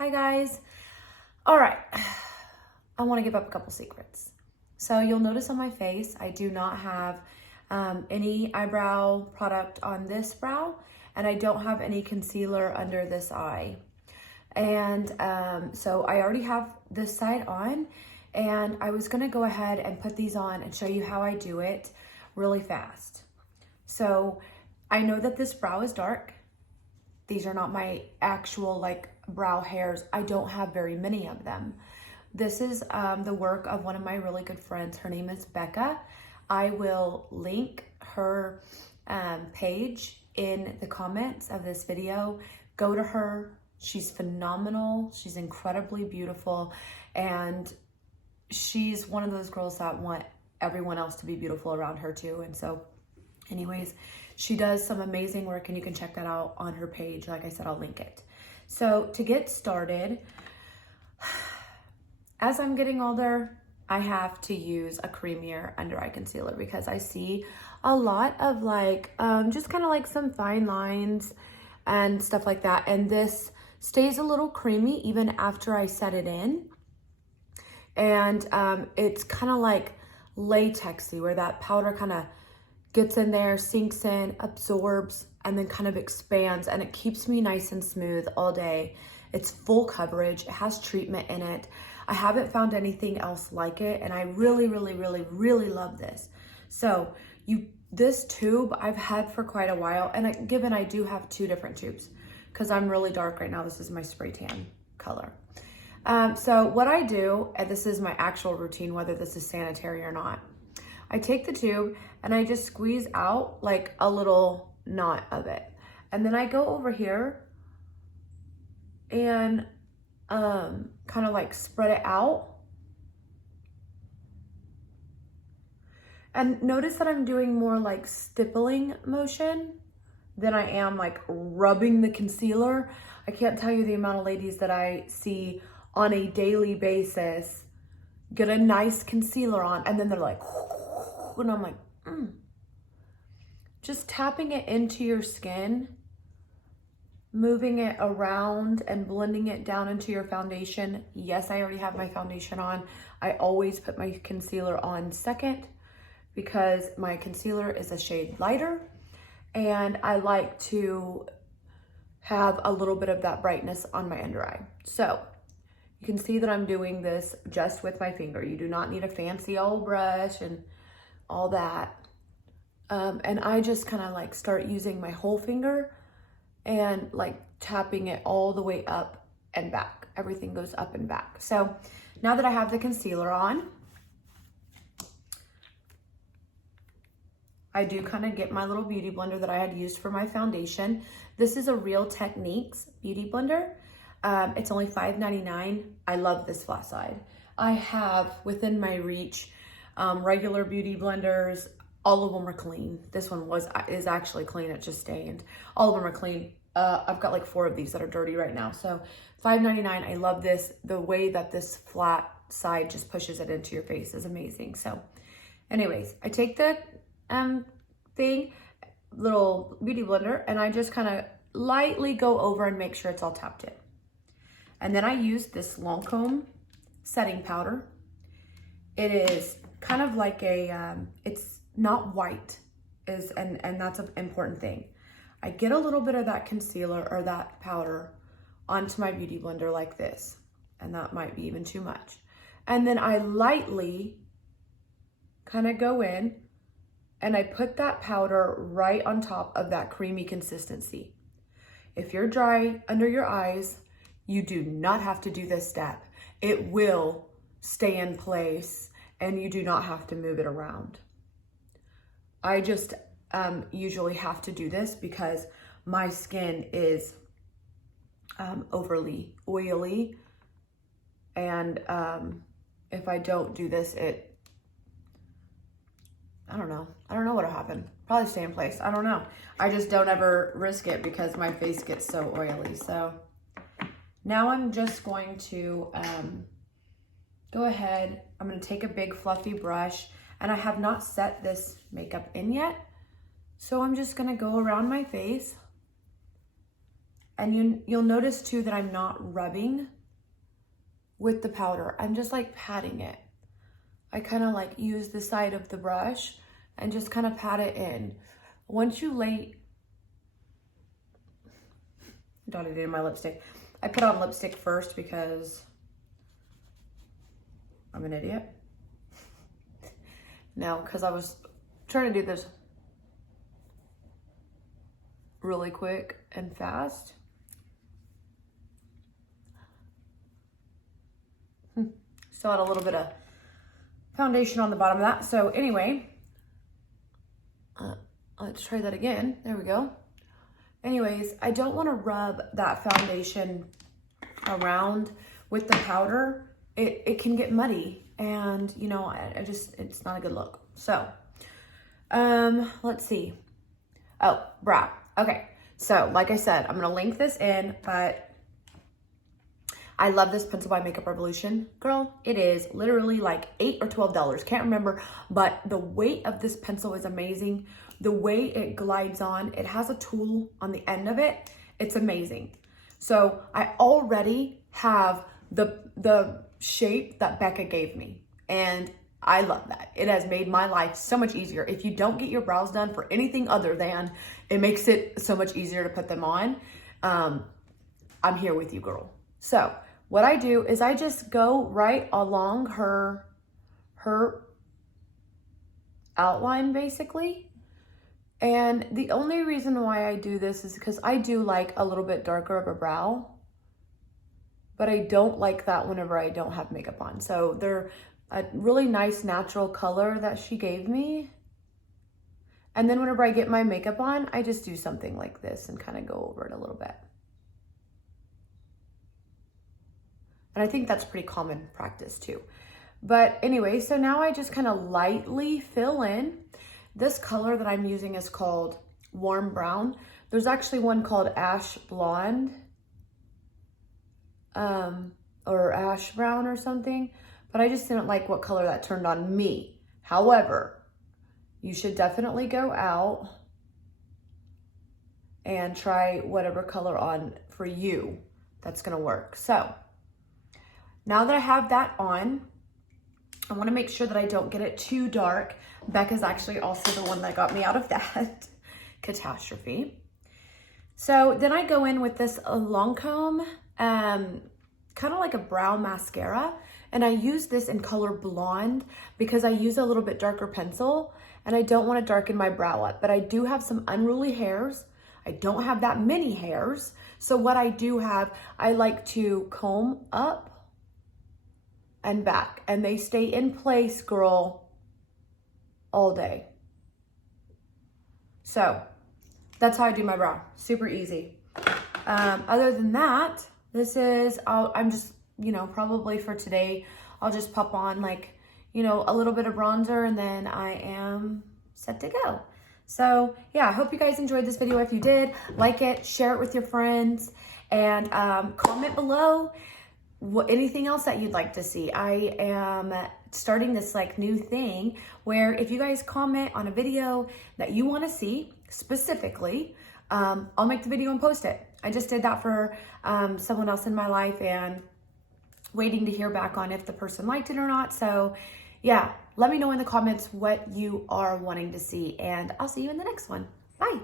Hi guys. All right, I want to give up a couple secrets. So you'll notice on my face, I do not have any eyebrow product on this brow, and I don't have any concealer under this eye. And so I already have this side on, and I was gonna go ahead and put these on and show you how I do it really fast. So I know that this brow is dark. These are not my actual brow hairs. I don't have very many of them. This is the work of one of my really good friends. Her name is Becca. I will link her page in the comments of this video. Go to her. She's phenomenal. She's incredibly beautiful. And she's one of those girls that want everyone else to be beautiful around her too. And so anyways, she does some amazing work, and you can check that out on her page. Like I said, I'll link it. So to get started, as I'm getting older, I have to use a creamier under eye concealer because I see a lot of just kind of like some fine lines and stuff like that. And this stays a little creamy even after I set it in. And it's kind of like latexy, where that powder kind of gets in there, sinks in, absorbs, and then kind of expands, and it keeps me nice and smooth all day. It's full coverage. It has treatment in it. I haven't found anything else like it, and I really, really, really, really love this. So this tube I've had for quite a while, and given I do have two different tubes because I'm really dark right now. This is my spray tan color. So what I do, and this is my actual routine, whether this is sanitary or not, I take the tube and I just squeeze out like a little knot of it. And then I go over here and kind of like spread it out. And notice that I'm doing more like stippling motion than I am like rubbing the concealer. I can't tell you the amount of ladies that I see on a daily basis get a nice concealer on, and then they're like, and I'm like, Just tapping it into your skin, moving it around and blending it down into your foundation. Yes, I already have my foundation on. I always put my concealer on second because my concealer is a shade lighter, and I like to have a little bit of that brightness on my under eye. So you can see that I'm doing this just with my finger. You do not need a fancy old brush and all that. And I just kind of like start using my whole finger and like tapping it all the way up and back. Everything goes up and back. So now that I have the concealer on, I do kind of get my little beauty blender that I had used for my foundation. This is a Real Techniques beauty blender. It's only $5.99. I love this flat side. I have within my reach regular beauty blenders. All of them are clean. This one is actually clean. It just stained. All of them are clean. I've got like 4 of these that are dirty right now. So $5.99. I love this. The way that this flat side just pushes it into your face is amazing. So anyways, I take the little beauty blender, and I just kind of lightly go over and make sure it's all tapped in. And then I use this Lancome setting powder. It is kind of like it's not white, and that's an important thing. I get a little bit of that concealer or that powder onto my beauty blender like this, and that might be even too much. And then I lightly kind of go in and I put that powder right on top of that creamy consistency. If you're dry under your eyes, you do not have to do this step. It will stay in place, and you do not have to move it around. I just usually have to do this because my skin is overly oily, and if I don't do this, I don't know what'll happen. Probably stay in place. I don't know. I just don't ever risk it because my face gets so oily. So now I'm just going to go ahead. I'm going to take a big fluffy brush, and I have not set this makeup in yet. So I'm just going to go around my face And you'll notice too that I'm not rubbing with the powder. I'm just like patting it. I kind of like use the side of the brush and just kind of pat it in. Once you lay, dotted in my lipstick. I put on lipstick first because I'm an idiot. No, because I was trying to do this really quick and fast. Still had a little bit of foundation on the bottom of that. So anyway, let's try that again. There we go. Anyways, I don't want to rub that foundation around with the powder. It can get muddy, and you know, I just, it's not a good look. So, let's see. Oh, brow. Okay. So like I said, I'm going to link this in, but I love this pencil by Makeup Revolution. Girl, it is literally like $8 or $12. Can't remember, but the weight of this pencil is amazing. The way it glides on, it has a tool on the end of it. It's amazing. So I already have the shape that Becca gave me, and I love that. It has made my life so much easier. If you don't get your brows done for anything other than, it makes it so much easier to put them on. I'm here with you, girl. So what I do is I just go right along her outline basically. And the only reason why I do this is because I do like a little bit darker of a brow, but I don't like that whenever I don't have makeup on. So they're a really nice natural color that she gave me. And then whenever I get my makeup on, I just do something like this and kind of go over it a little bit. And I think that's pretty common practice too. But anyway, so now I just kind of lightly fill in. This color that I'm using is called Warm Brown. There's actually one called Ash Blonde, or Ash Brown or something, but I just didn't like what color that turned on me. However, you should definitely go out and try whatever color on for you that's gonna work. So now that I have that on, I wanna make sure that I don't get it too dark. Becca's actually also the one that got me out of that catastrophe. So then I go in with this Lancome, kind of like a brow mascara. And I use this in color Blonde because I use a little bit darker pencil and I don't want to darken my brow up, but I do have some unruly hairs. I don't have that many hairs. So what I do have, I like to comb up and back, and they stay in place, girl, all day. So that's how I do my brow. Super easy. Other than that, this is, I'm just, you know, probably for today, I'll just pop on like, you know, a little bit of bronzer and then I am set to go. So yeah, I hope you guys enjoyed this video. If you did, like it, share it with your friends, and comment below anything else that you'd like to see. I am starting this like new thing where if you guys comment on a video that you want to see specifically, I'll make the video and post it. I just did that for someone else in my life and waiting to hear back on if the person liked it or not. So yeah, let me know in the comments what you are wanting to see, and I'll see you in the next one. Bye.